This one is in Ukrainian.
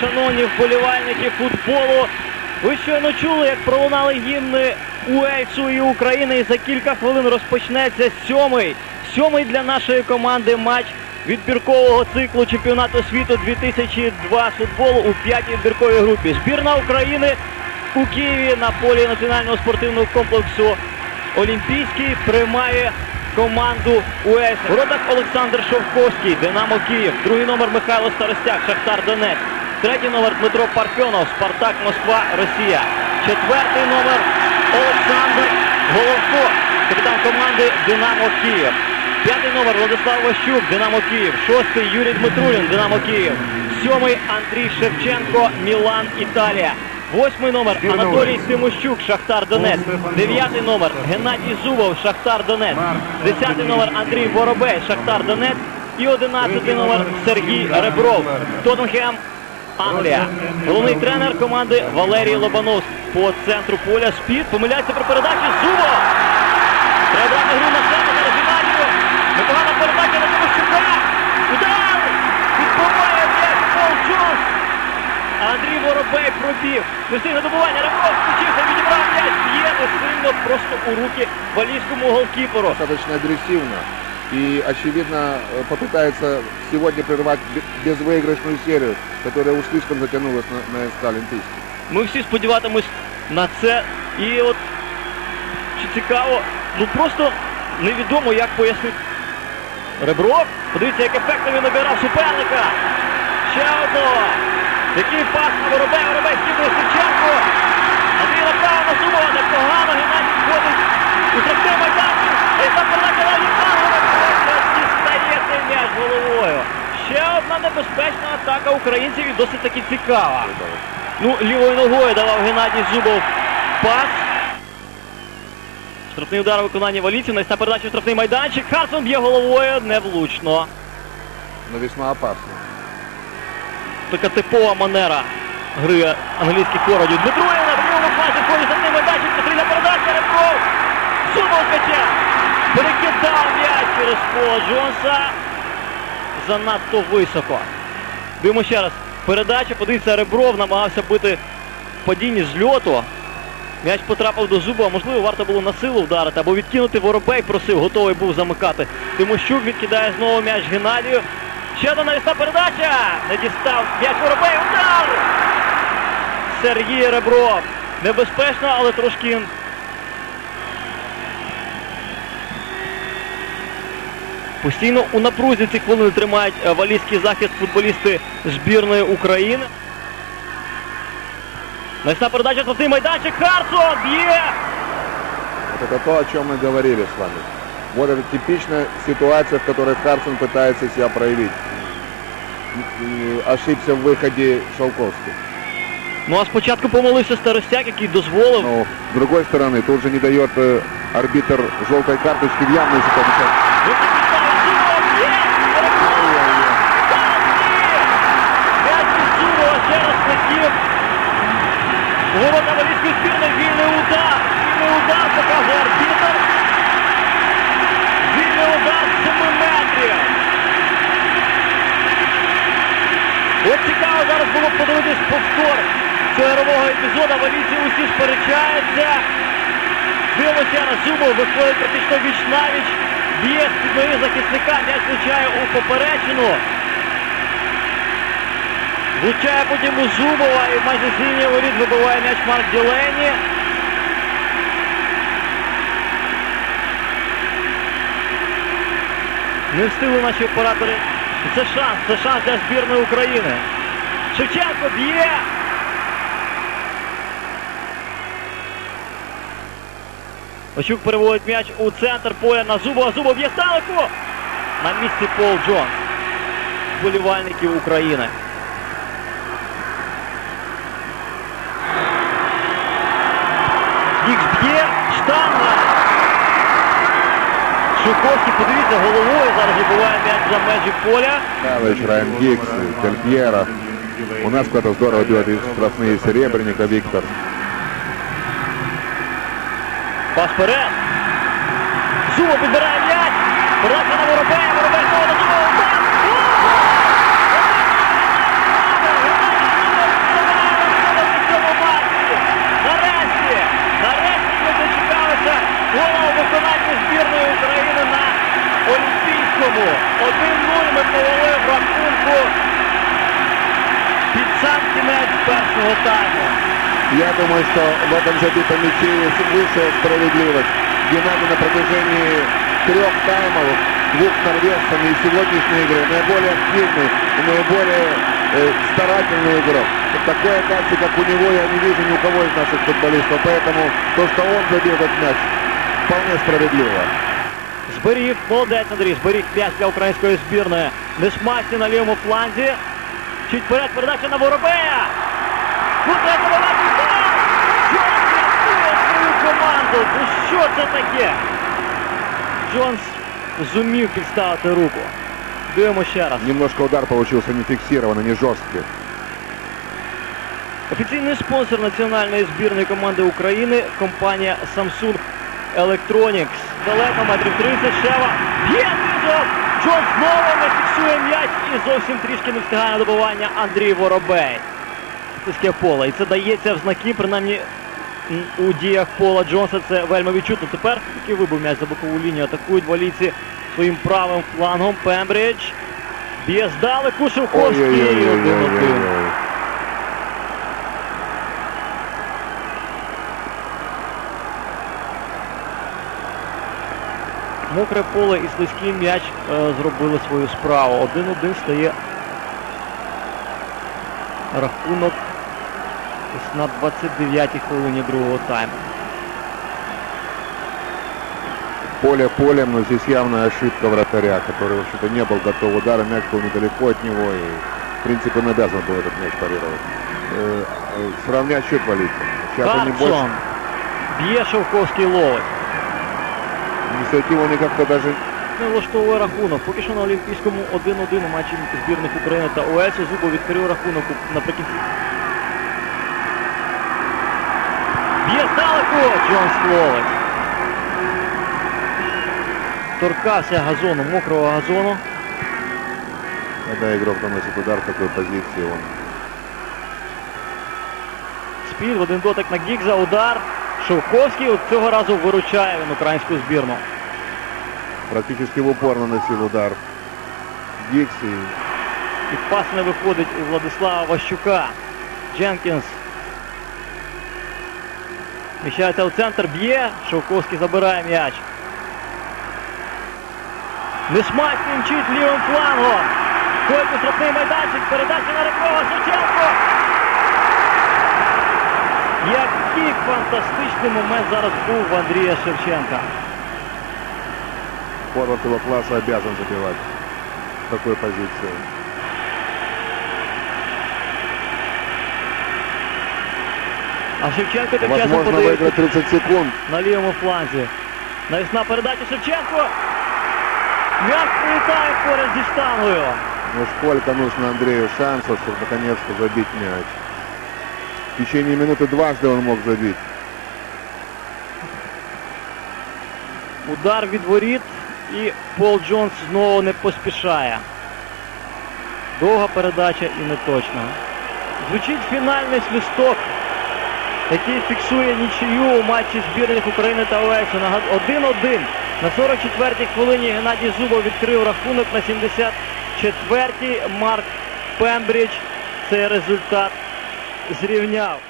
шановні вболівальники футболу. Ви щойно чули, як пролунали гімни Уельсу і України. І за кілька хвилин розпочнеться сьомий, сьомий для нашої команди матч відбіркового циклу чемпіонату світу 2002 футболу у п'ятій відбірковій групі. Збірна України у Києві на полі національного спортивного комплексу Олімпійський приймає команду УЕС. Воротах Олександр Шовковський, Динамо Київ. Другий номер Михайло Старостяк, Шахтар Донець. Третій номер Дмитро Парфьонов, Спартак Москва, Росія. Четвертий номер Олександр Головко, капітан команди Динамо Київ. П'ятий номер Владислав Ващук, Динамо Київ. Шостий Юрій Дмитрулін, Динамо Київ. Сьомий Андрій Шевченко, Мілан, Італія. Восьмий номер Анатолій Тимощук, Шахтар Донець. Дев'ятий номер Геннадій Зубов, Шахтар Донець. Десятий номер Андрій Воробей, Шахтар Донець. І одинадцятий номер Сергій Ребров, Тоттенхем, Англія. Головний тренер команди Валерій Лобанов по центру поля. Спід помиляється при передачі Зубов. Треба гру на себе зараз Геннадію. Непогана передача на Тимощука. Удар! Відбуває м'яч Пол Джонс. Андрій Воробей пробіг. Висильне добування. Ребров включився, відібрав м'яч. Не сильно просто у руки валійському голкіперу. достаточно агрессивно и, очевидно, э, попытается сегодня прервать бе- безвыигрышную серию, которая уж слишком затянулась на, на СК Олимпийский. Ми всі сподіватимось на це. І от чи цікаво, ну просто невідомо, як пояснити. Ребров, подивіться, як ефектно він обіграв суперника. Ще одного. Який пас на Воробей, Воробей скидує Севченко. Андрій направо на Зубова, непогано, Геннадій входить у штрафний майданчик. І там передача на Олександра. Дістає м'яч головою. Ще одна небезпечна атака українців і досить таки цікава. Ну, лівою ногою давав Геннадій Зубов пас. Штрафний удар у виконанні валійців. Навісна передача в штрафний майданчик. Харсон б'є головою невлучно. Но весьма опасно. Така типова манера гри англійських форвардів. Дмитруєв на другому класі входить штрафний майданчик. Пострільна передача. Ребров. Зубов кача. Перекидав м'яч через Пола Джонса. Занадто високо. Дивимо ще раз. Передача, подивіться, Ребров намагався бити в падінні з льоту. М'яч потрапив до зуба, можливо, варто було на силу вдарити або відкинути воробей, просив, готовий був замикати. Тимощук відкидає знову м'яч Геннадію. Ще одна навісна передача! Не дістав м'яч воробей. Удар! Сергій Ребров. Небезпечно, але трошки. Постійно у напрузі ці хвилини тримають е, валійський захист футболісти збірної України. Навісна передача штрафний майданчик. Харсон б'є! Вот это то, о чем мы говорили с вами. Вот это типичная ситуация, в которой Карсон пытается себя проявить. М, м, Ошибся в выходе Шелковский. Ну а спочатку помолився Старостяк, який дозволив. Но с другой стороны, тут же не дает э, арбитр желтой карточки в явной ситуации. У Ворота валійської збірної вільний удар. Вільний удар показує арбітр. Вільний удар з 7 метрів. От цікаво зараз було подивитись повтор цього епізоду. Валійці усі сперечаються. Дивимося на Зубов, виходить практично віч навіч. Б'є з під ноги захисника, м'яч влучає у поперечину. Влучає потім у Зубова і майже з лінії воріт вибиває м'яч Марк Ділені. Не встигли наші оператори. Це шанс, це шанс для збірної України. Шевченко б'є. Очук переводить м'яч у центр поля на Зубова. Зубов б'є Сталику. На місці Пол Джонс. Вболівальників України. Гікс б'є. Штанга. Шуковський, подивіться, головою зараз вибиває м'яч за межі поля. Михайлович, Райан Дель У нас кто-то здорово бьет из штрафные Серебренника, Виктор. Пас вперед. Зуба підбирає м'яч. Передача на Воробея. Воробей знову на Зуба. перемогу. 1-0 Миколаїв в рахунку під сам кінець першого тайму. Я думаю, что в этом забитом помечи выше справедливость. Динамо на протяжении трех таймов, двух норвежцами и сегодняшней игры наиболее активный, наиболее э, старательный игрок. Такой атаки, как у него, я не вижу ни у кого из наших футболистов. Поэтому то, что он забил этот мяч, вполне справедливо. Зберіг, молодець Андрій, зберіг м'яч для української збірної. Несмачні на лівому фланзі. Чуть вперед передача на Воробея. Команду. Ну що це таке? Джонс зумів підставити руку. Дивимося ще раз. Немножко удар получился не фиксированный, не жесткий. Офіційний спонсор національної збірної команди України компанія Samsung Electronics. Далеко метрів 30, Шева. Є Низов! Джон знову не фіксує м'яч і зовсім трішки не встигає на добування Андрій Воробей. Тиске поле. І це дається в знаки, принаймні у діях Пола Джонса це вельми відчутно. Тепер такий вибив м'яч за бокову лінію. Атакують валійці своїм правим флангом. Пембридж. Б'є здалеку Шевковський. 1-1. Мокре поле і слизький м'яч е, зробили свою справу. 1-1 стає рахунок ось на 29-й хвилині другого тайму. Поле полем, но здесь явная ошибка вратаря, который, в общем-то, не был готов удара. Мяч был недалеко от него, и, в принципе, он обязан был этот мяч парировать. Э, э, сравнять счет валить. Сейчас они больше... Карсон б'є Шовковський ловить. Инициативу они как-то даже... Не влаштовує рахунок. Поки що на Олімпійському 1-1 у матчі збірних України та Уельсу Зубов відкрив рахунок наприкінці. Б'є здалеку! Джонс ловить. Торкався газону, мокрого газону. Когда игрок наносит удар в такой позиции, он... Спід один дотик на Гігза, удар. Шовковський от цього разу виручає він українську збірну. Практически в упор наносил удар. Гикс. І пас не виходить у Владислава Ващука. Дженкінс. Міщається у центр, б'є. Шовковський забирає м'яч. Несмачний мчить лівим флангом. Койко штрафний майданчик, передача на Реброва, Шевченко. Який фантастичний момент зараз був в Андрія Шевченка. Форвард его класса обязан забивать в такой позиции. А Шевченко тим часом Возможно подає выиграть 30 секунд. на лівому фланзі. Навісна передача Шевченко. М'яч прилітає поряд зі штангою. Ну сколько нужно Андрею шансов, чтобы наконец-то забить мяч. В течение минуты дважды он мог забить. Удар від воріт і Пол Джонс знову не поспішає. Довга передача і неточна. Звучить фінальний свисток, який фіксує нічию у матчі збірних України та Уельсу. Нагад- 1-1. На 44-й хвилині Геннадій Зубов відкрив рахунок на 74-й Марк Пембрідж. Цей результат зрівняв.